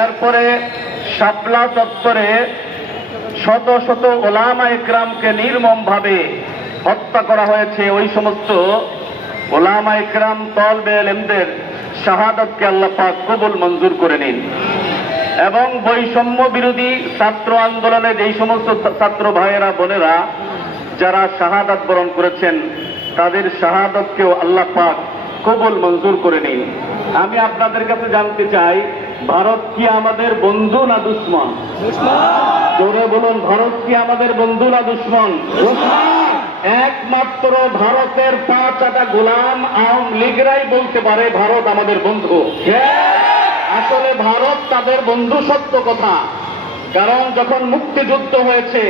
এরপরে শাপলা চত্বরে শত শত ওলামা ইকরামকে নির্মমভাবে হত্যা করা হয়েছে। ওই সমস্ত ওলামা ইকরাম তলবে ইলমদের শাহাদাতকে আল্লাহ পাক কবুল মঞ্জুর করে নিন। এবং বৈষম্য বিরোধী ছাত্র আন্দোলনে যেই সমস্ত ছাত্র ভাইয়েরা বোনেরা যারা শাহাদাত বরণ করেছেন তাদের শাহাদাতকেও আল্লাহ পাক কবুল মঞ্জুর করে নিন। আমি আপনাদের কাছে জানতে চাই, ভারত কি আমাদের বন্ধু না দুশমন? জোরে বলুন, ভারত কি আমাদের বন্ধু না দুশমন? একমাত্র ভারতের 5 গোলাম আওয়ামী লীগরাই বলতে পারে ভারত আমাদের বন্ধু। আসলে ভারত তাদের বন্ধু সত্য কথা, কারণ যখন মুক্তিযুদ্ধ হয়েছে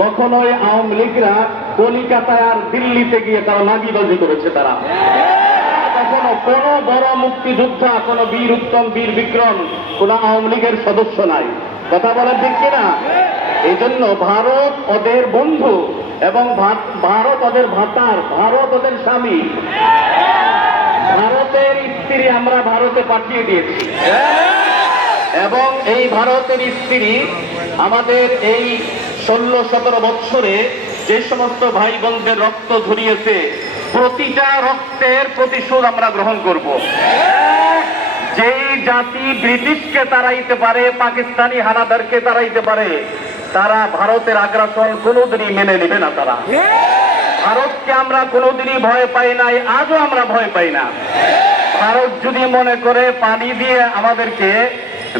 তখন ওই আওয়ামী লীগরা কলিকাতায় আর দিল্লিতে গিয়ে তারা নাগিবাজি করেছে। তারা কখনো কোন বড় মুক্তিযোদ্ধা, কোন বীর উত্তম, বীর বিক্রম কোন আওয়ামী লীগের সদস্য নাই। কথা বলেন ঠিক কিনা? এই জন্য ভারত ওদের বন্ধু এবং ভারত ওদের ভাতার, ভারত ওদের স্বামী। ভারতের স্ত্রী আমরা ভারতে পাঠিয়ে দিয়েছি এবং এই ভারতের স্ত্রী আমাদের এই 16-17 বৎসরে যে সমস্ত ভাই বোনদের রক্ত ঝরিয়েছে, প্রতিটা রক্তের প্রতিশোধ আমরা গ্রহণ করব। যেই জাতি ব্রিটিশকে তাড়াইতে পারে, পাকিস্তানি হানাদারকে তাড়াইতে পারে, তারা ভারতের আগ্রাসন কোনোদিনই মেনে নেবে না। তারা ভারতকে আমরা কোনোদিনই ভয় পাই নাই, আজও আমরা ভয় পাই না। ভারত যদি মনে করে পানি দিয়ে আমাদেরকে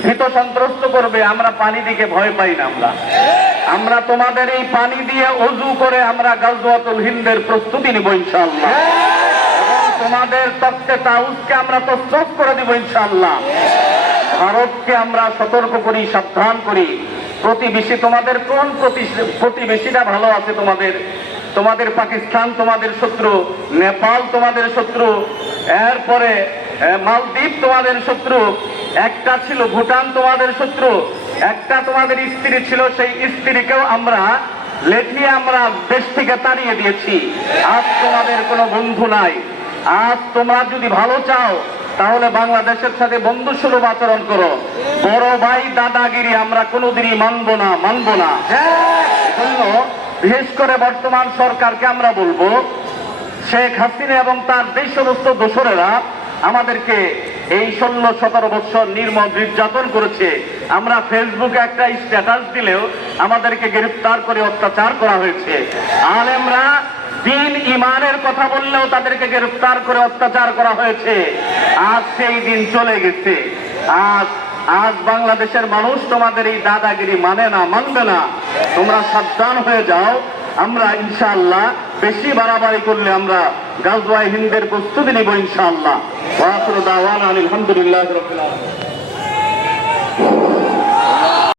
ভীত সন্ত্রস্ত করবে, আমরা পানি দিকে ভয় পাই না। আমরা তোমাদের এই পানি দিয়ে ওযু করে আমরা গাজওয়াতুল হিন্দের প্রস্তুতি নিব ইনশাআল্লাহ, এবং তোমাদের তখ্তে তাউসকে আমরা তসরফ করে দিব ইনশাআল্লাহ। ভারতকে আমরা সতর্ক করি, সাবধান করি। প্রতিবেশী, তোমাদের কোন প্রতিবেশীটা ভালো আছে? তোমাদের পাকিস্তান তোমাদের শত্রু, নেপাল তোমাদের শত্রু, এরপরে মালদ্বীপ তোমাদের শত্রু, একটা ছিল ভুটান তোমাদের শত্রু, একটা তোমাদের স্ত্রী ছিল, সেই স্ত্রীকেও আমরা লেঠিয়ে আমরা দেশ থেকে তাড়িয়ে দিয়েছি। আজ তোমাদের কোনো বন্ধু নাই। আজ তোমরা যদি ভালো চাও তাহলে বাংলাদেশের সাথে বন্ধুসুলভ আচরণ করো। বড় ভাই দাদাগিরি আমরা কোনোদিনই মানব না। এজন্য বিশেষ করে বর্তমান সরকারকে আমরা বলবো, শেখ হাসিনা এবং তার যে সমস্ত দোসরেরা আমাদেরকে এই 16-17 বছর নির্মম নির্যাতন করেছে। আমরা ফেসবুকে একটা স্ট্যাটাস দিলেও আমাদেরকে গ্রেফতার করে অত্যাচার করা হয়েছে। আলেমরা দিন ইমানের কথা বললেও তাদেরকে গ্রেফতার করে অত্যাচার করা হয়েছে। আজ সেই দিন চলে গেছে। আজ বাংলাদেশের মানুষ তোমাদের এই দাদাগিরি মানবে না। তোমরা সাবধান হয়ে যাও। আমরা ইনশাআল্লাহ বেশি বাড়াবাড়ি করলে আমরা গাজওয়ায়ে হিন্দের প্রস্তুতি নিব ইনশাআল্লাহ। ওয়া আখিরু দাওয়ানা আলহামদুলিল্লাহি রাব্বিল আলামিন।